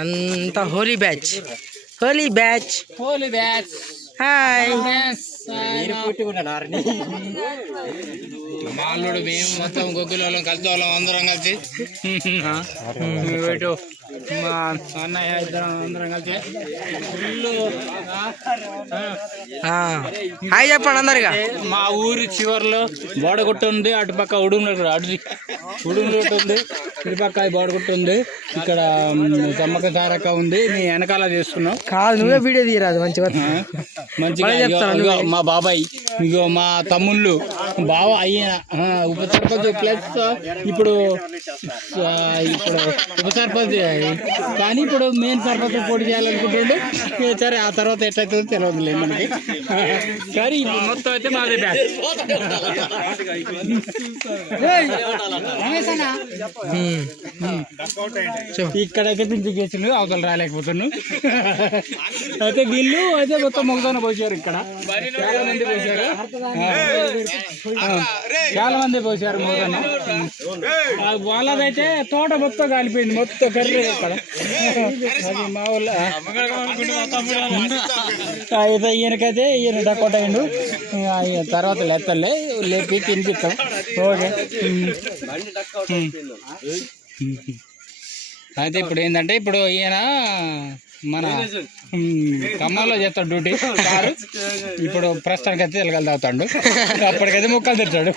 అంతా Holi batch Holi batch hi మాల్లుడు మేము మొత్తం గొగ్గుల వాళ్ళం కలిసి వాళ్ళం అందరం కలిసి ఇటు మా అన్నయ్య ఇద్దరం అందరం కలిసి ఫుల్లు హాయ్ చెప్పండి అందరిగా. మా ఊరి చివరిలో బోడగుట్ట ఉంది, అటుపక్క ఉడుములు ఉంది, ఇటుపక్క బోడగుట్ట ఉంది, ఇక్కడ సమ్మక్క సారక్క ఉంది. మీ వెనకాల చేస్తున్నాం కాదు, నువ్వే వీడియో తీయరాదు మంచిగా మంచిగా. మా బాబాయ్ ఇగో మా తమ్ముళ్ళు బావ అయిన ఉప సర్పంచ్ ప్లస్ ఇప్పుడు ఉప సర్పంచ్ కానీ ఇప్పుడు మెయిన్ సర్పంచ్ పోటీ చేయాలనుకుంటుండే. సరే ఆ తర్వాత ఎట్లయితుందో తెలియదులే మనకి, కానీ ఇప్పుడు మొత్తం అయితే మాదే బ్యాచ్. ఇక్కడైతే పింఛకేసిండు, అవతల రాలేకపోతున్నాను. అయితే వీళ్ళు అయితే మొత్తం మొగదాన పోసారు. ఇక్కడ చాలా మంది పోసారు, చాలా మంది పోసారు మొగదాన. వాళ్ళదైతే తోట మొత్తం కాలిపోయింది, మొత్తం కర్రీ అక్కడ. అది మా ఊళ్ళ అయితే ఈయనకైతే ఈయన డకోట అయ్యిండు. తర్వాత లేతలే లేపి తినిపిస్తాం. ఓకే. అయితే ఇప్పుడు ఏంటంటే ఇప్పుడు ఈయన మన ఖమ్మంలో చేస్తాడు డ్యూటీ కారు. ఇప్పుడు ప్రస్తుతానికి అయితే తెలగలు తాగుతాడు, అప్పటికైతే ముక్కలు తెచ్చాడు.